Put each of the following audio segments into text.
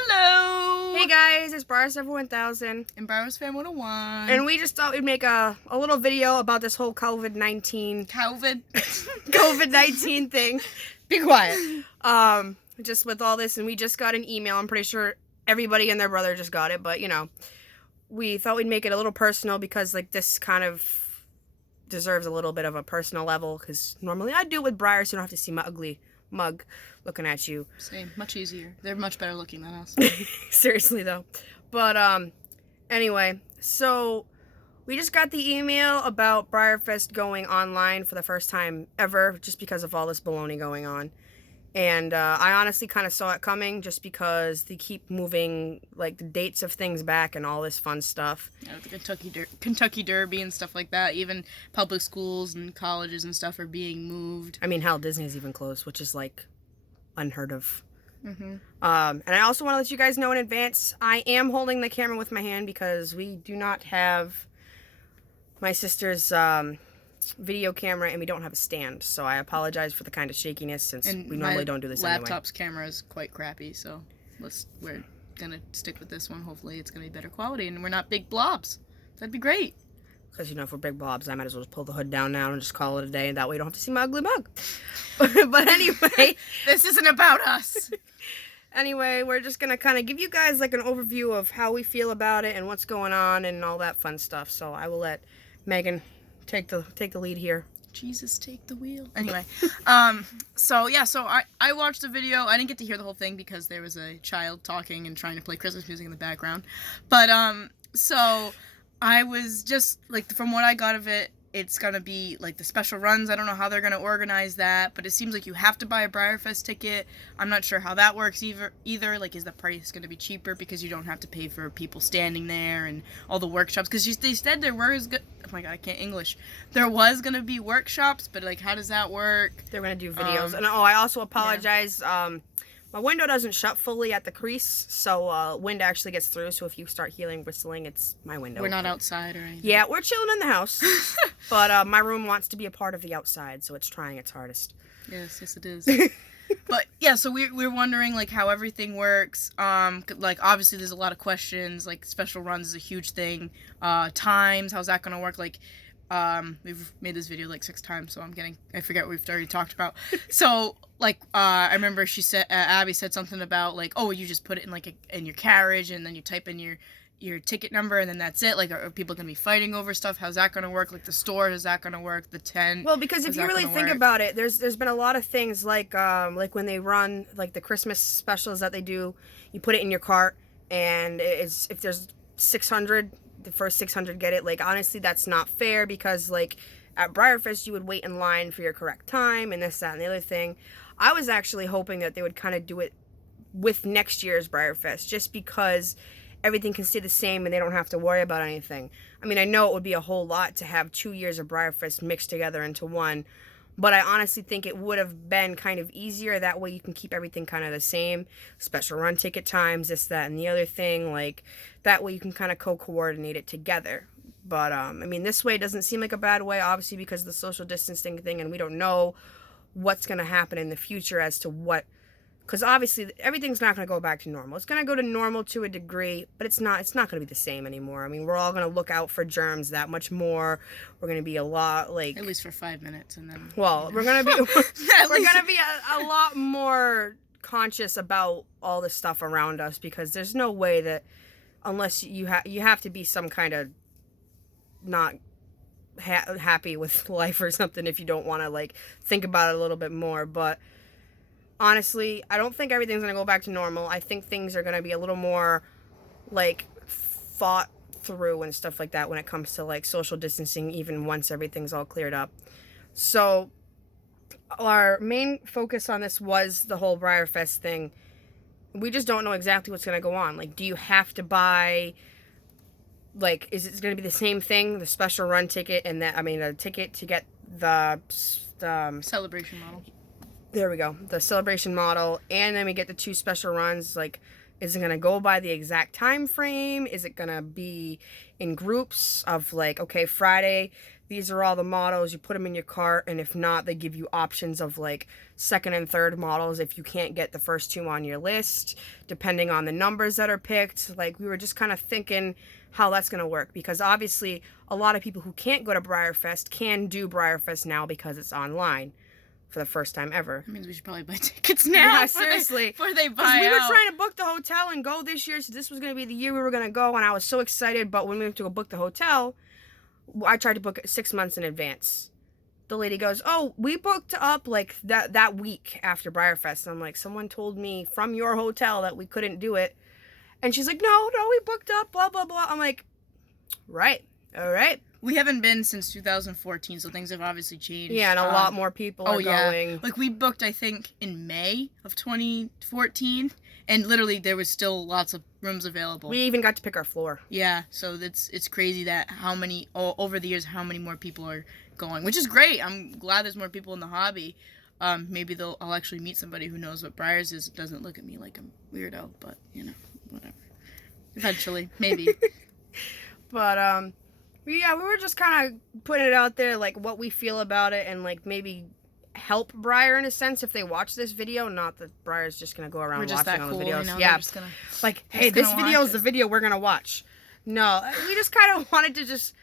Hello! Hey guys, it's BreyerFest 1000 and BreyerFest Fan 101. and we just thought we'd make a little video about this whole COVID-19 thing. Be quiet. Just with all this, and we just got an email. I'm pretty sure everybody and their brother just got it, but you know, we thought we'd make it a little personal because like this kind of deserves a little bit of a personal level, because normally I do it with Breyer, so you don't have to see my ugly mug looking at you. Same, much easier. They're much better looking than us. Seriously though. But anyway, so we just got the email about BreyerFest going online for the first time ever, just because of all this baloney going on. And I honestly kind of saw it coming, just because they keep moving like the dates of things back and all this fun stuff. Yeah, the Kentucky Derby and stuff like that. Even public schools and colleges and stuff are being moved. I mean, hell, Disney's even closed, which is like unheard of. Mm-hmm. And I also want to let you guys know in advance, I am holding the camera with my hand because we do not have my sister's video camera, and we don't have a stand, so I apologize for the kind of shakiness, since we normally don't do this anyway. Laptop's camera is quite crappy, so we're gonna stick with this one. Hopefully it's gonna be better quality and we're not big blobs. That'd be great. Because, you know, if we're big blobs, I might as well just pull the hood down now and just call it a day, and that way you don't have to see my ugly mug. But anyway, this isn't about us. Anyway, we're just gonna kind of give you guys like an overview of how we feel about it and what's going on and all that fun stuff. So I will let Megan take the lead here. Jesus, take the wheel. Anyway, so I watched the video. I didn't get to hear the whole thing because there was a child talking and trying to play Christmas music in the background. But so I was just like, from what I got of it, it's gonna be like the special runs. I don't know how they're gonna organize that, but it seems like you have to buy a BreyerFest ticket. I'm not sure how that works either. Like, is the price gonna be cheaper because you don't have to pay for people standing there and all the workshops? Because they said there was oh my god, I can't English. There was gonna be workshops, but like, how does that work? They're gonna do videos. And I also apologize. Yeah. My window doesn't shut fully at the crease, so wind actually gets through. So if you start hearing whistling, it's my window. We're not outside or anything. Yeah, we're chilling in the house. But my room wants to be a part of the outside, so it's trying its hardest. Yes, it is. But yeah, so we're wondering like how everything works. Like, obviously there's a lot of questions. Like, special runs is a huge thing. Times, how's that gonna work? Like, we've made this video like 6 times, so I forget what we've already talked about. So like, I remember she said, Abby said something about like, oh, you just put it in like in your carriage, and then you type in your ticket number, and then that's it. Like, are people gonna be fighting over stuff? How's that gonna work? Like, the store, how's that gonna work? The tent. Well, because if you really think about it, there's been a lot of things like when they run like the Christmas specials that they do, you put it in your cart, and if there's 600, the first 600 get it. Like, honestly, that's not fair, because like at BreyerFest you would wait in line for your correct time and this, that, and the other thing. I was actually hoping that they would kind of do it with next year's BreyerFest, just because everything can stay the same and they don't have to worry about anything. I mean, I know it would be a whole lot to have 2 years of BreyerFest mixed together into one, but I honestly think it would have been kind of easier. That way you can keep everything kind of the same. Special run ticket times, this, that, and the other thing. Like, that way you can kind of co-coordinate it together. But, I mean, this way doesn't seem like a bad way, obviously, because of the social distancing thing, and we don't know what's going to happen in the future as to what... Because obviously everything's not going to go back to normal. It's going to go to normal to a degree, but it's not going to be the same anymore. I mean, we're all going to look out for germs that much more. We're going to be a lot like... At least for 5 minutes, and then... Well, we're going to be a lot more conscious about all the stuff around us, because there's no way that, unless you have to be some kind of not happy with life or something, if you don't want to like think about it a little bit more. But honestly, I don't think everything's going to go back to normal. I think things are going to be a little more, like, thought through and stuff like that when it comes to, like, social distancing, even once everything's all cleared up. So, our main focus on this was the whole BreyerFest thing. We just don't know exactly what's going to go on. Like, do you have to buy, like, is it going to be the same thing, the special run ticket, and a ticket to get the celebration model? There we go. The celebration model, and then we get the 2 special runs. Like, Is it going to go by the exact time frame? Is it going to be in groups of like, okay, Friday, these are all the models, you put them in your cart, and if not, they give you options of like second and third models if you can't get the first two on your list, depending on the numbers that are picked. Like, we were just kind of thinking how that's going to work, because obviously a lot of people who can't go to BreyerFest can do BreyerFest now because it's online for the first time ever. That means we should probably buy tickets now. Yeah, seriously. Before they buy Because we were out. trying to book the hotel and go this year, so this was going to be the year we were going to go, and I was so excited, but when we went to go book the hotel, I tried to book it 6 months in advance. The lady goes, oh, we booked up like that week after BreyerFest. And I'm like, someone told me from your hotel that we couldn't do it. And she's like, no, we booked up, blah, blah, blah. I'm like, right, all right. We haven't been since 2014, so things have obviously changed. Yeah, and a lot more people are going. Yeah. Like, we booked, I think, in May of 2014, and literally there was still lots of rooms available. We even got to pick our floor. Yeah, so it's crazy that over the years, how many more people are going, which is great. I'm glad there's more people in the hobby. Maybe I'll actually meet somebody who knows what Breyers is. It doesn't look at me like I'm a weirdo, but, you know, whatever. Eventually, maybe. But, yeah, we were just kind of putting it out there, like, what we feel about it, and, like, maybe help Breyer in a sense if they watch this video. Not that Breyer's just going to go around watching all the videos. You know, yeah, just gonna, like, hey, this video is the video we're going to watch. No, we just kind of wanted to just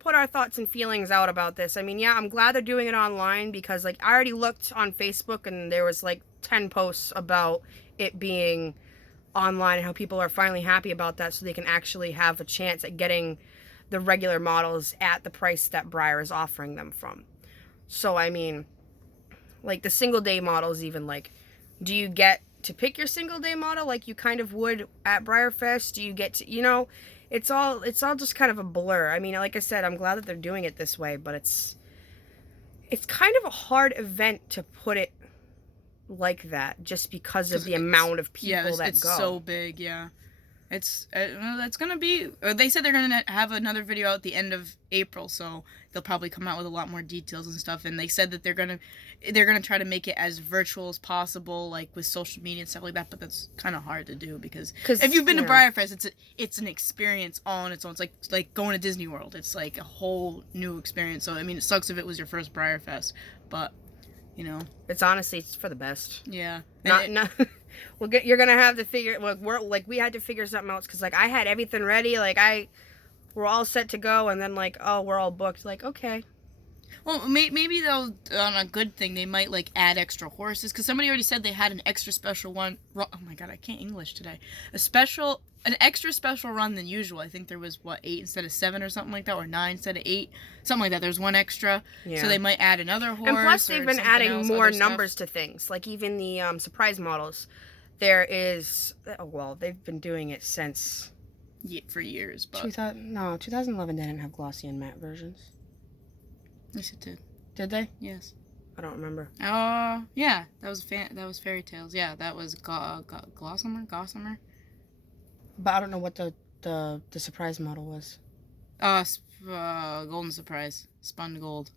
put our thoughts and feelings out about this. I mean, yeah, I'm glad they're doing it online, because, like, I already looked on Facebook, and there was, like, 10 posts about it being online and how people are finally happy about that, so they can actually have a chance at getting the regular models at the price that Breyer is offering them from. So, I mean, like, the single day models, even, like, do you get to pick your single day model like you kind of would at BreyerFest? Do you get to, you know, it's all just kind of a blur. I mean, like I said, I'm glad that they're doing it this way, but it's kind of a hard event to put it like that, just because of the amount of people that it's go. So big, yeah. It's gonna be. They said they're gonna have another video out at the end of April, so they'll probably come out with a lot more details and stuff. And they said that they're gonna try to make it as virtual as possible, like with social media and stuff like that. But that's kind of hard to do, because if you've been to BreyerFest, it's an experience all on its own. It's like going to Disney World. It's like a whole new experience. So I mean, it sucks if it was your first BreyerFest, but you know, it's for the best. Yeah. Not. You're gonna have to figure. We had to figure something else, because, like, I had everything ready. Like, we're all set to go, and then, like, oh, we're all booked. Like, okay. Well, maybe they'll, on a good thing, they might, like, add extra horses, because somebody already said they had an extra special one. Oh my god, I can't English today. An extra special run than usual. I think there was, 8 instead of 7 or something like that, or 9 instead of 8, something like that. There's one extra, so they might add another horse. And plus, they've been adding more numbers to things, like even the surprise models. There is, well, they've been doing it since for years, but 2011 didn't have glossy and matte versions. Yes, it did. Did they? Yes. I don't remember. Yeah, that was Fairy Tales. Yeah, that was Gossamer. But I don't know what the surprise model was. Golden Surprise, spun gold.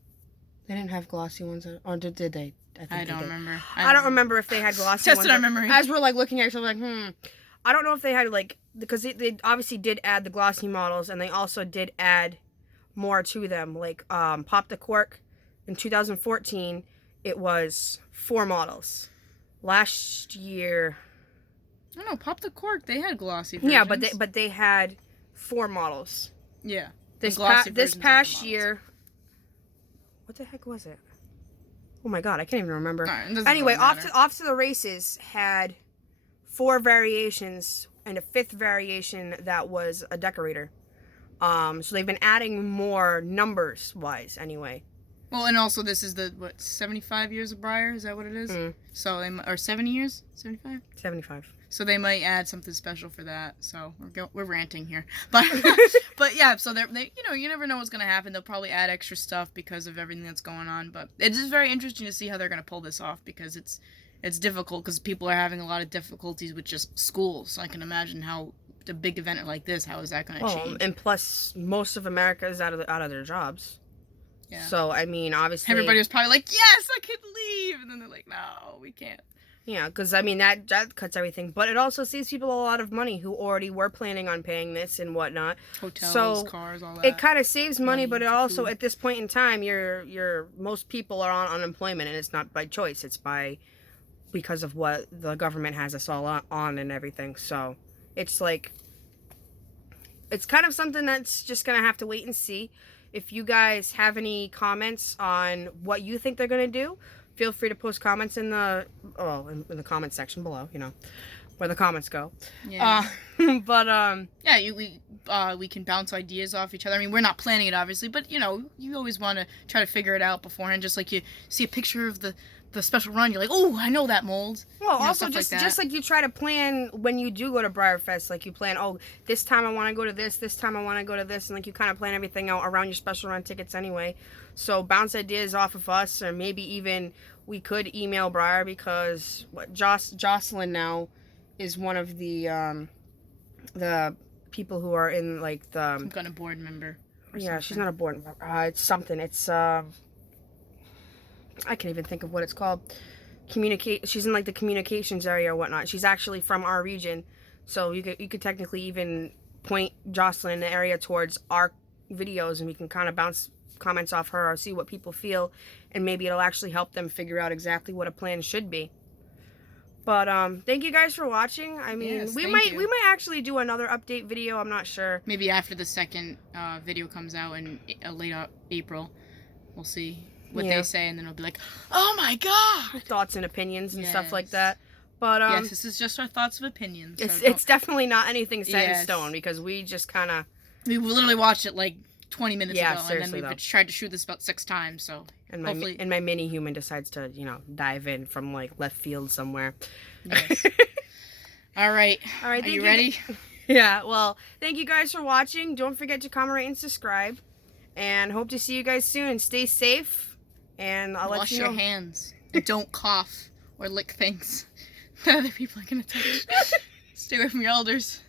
They didn't have glossy ones, or did they? I don't remember. I don't remember if they had glossy ones. Tested our memory. As we're, like, looking at each other, like, I don't know if they had, like, because they obviously did add the glossy models, and they also did add more to them. Like, Pop the Cork in 2014, it was 4 models. Last year, I don't know, Pop the Cork, they had glossy versions. Yeah, but they had 4 models. Yeah. This past year, what the heck was it? Oh my god, I can't even remember. Anyway, off to the Races had 4 variations and a 5th variation that was a decorator. So they've been adding more numbers wise anyway. Well, and also this is 75 years of Breyer, is that what it is? So or 70 years? 75? 75. So they might add something special for that. So we're ranting here, but yeah. So they you never know what's gonna happen. They'll probably add extra stuff because of everything that's going on. But it is very interesting to see how they're gonna pull this off, because it's difficult, because people are having a lot of difficulties with just schools. So I can imagine how a big event like this, how is that gonna change? And plus, most of America is out of their jobs. Yeah. So I mean, obviously, everybody was probably like, "Yes, I could leave," and then they're like, "No, we can't." Yeah, because I mean that cuts everything, but it also saves people a lot of money who already were planning on paying this and whatnot. Hotels, cars, all that. It kind of saves money, but it also food. at this point in time, most people are on unemployment, and it's not by choice; it's because of what the government has us all on and everything. So it's like it's kind of something that's just gonna have to wait and see. If you guys have any comments on what you think they're gonna do, feel free to post comments in the in the comment section below. You know where the comments go. Yeah. Yeah, we can bounce ideas off each other. I mean, we're not planning it obviously, but you know, you always want to try to figure it out beforehand. Just like you see a picture of the special run, you're like, oh, I know that mold. Well, you know, also just like you try to plan when you do go to BreyerFest, like you plan, oh, this time I want to go to this time I want to go to this, and like you kind of plan everything out around your special run tickets anyway. So bounce ideas off of us, or maybe even we could email Breyer, because Jocelyn now is one of the people who are in like the some kind of board member. Yeah, she's not a board member. It's something. It's I can't even think of what it's called. She's in like the communications area or whatnot. She's actually from our region, so you could technically even point Jocelyn in the area towards our videos, and we can kind of bounce comments off her or see what people feel, and maybe it'll actually help them figure out exactly what a plan should be. But thank you guys for watching. I mean, yes, we might actually do another update video. I'm not sure. Maybe after the second video comes out in late April, we'll see what they say, and then it'll be like, oh my god, thoughts and opinions and stuff like that. But yes, this is just our thoughts and opinions. It's definitely not anything set in stone, because we just kind of we literally watched it like 20 minutes ago, and then we tried to shoot this about 6 times. So and my mini human decides to dive in from like left field somewhere. Yes. All right. Are you ready? Yeah. Well, thank you guys for watching. Don't forget to comment, rate, and subscribe. And hope to see you guys soon. Stay safe. And I'll let you know. Wash your hands. And don't cough or lick things that other people are gonna touch. Stay away from your elders.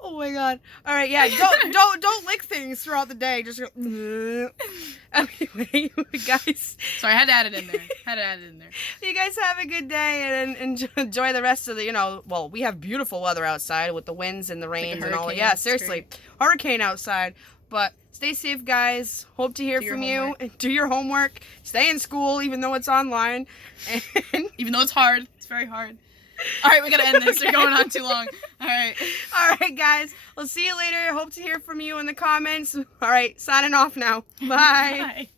Oh my god. All right, yeah. Don't lick things throughout the day. Just go. Anyway, guys. Sorry, I had to add it in there. You guys have a good day, and enjoy the rest of the. Well, we have beautiful weather outside with the winds and the rains and all. Yeah, seriously, hurricane outside. But stay safe, guys. Hope to hear from you. Do your homework. Stay in school, even though it's online. And even though it's hard. It's very hard. All right, we gotta end this. Okay. We're going on too long. All right. All right, guys. We'll see you later. Hope to hear from you in the comments. All right, signing off now. Bye. Bye.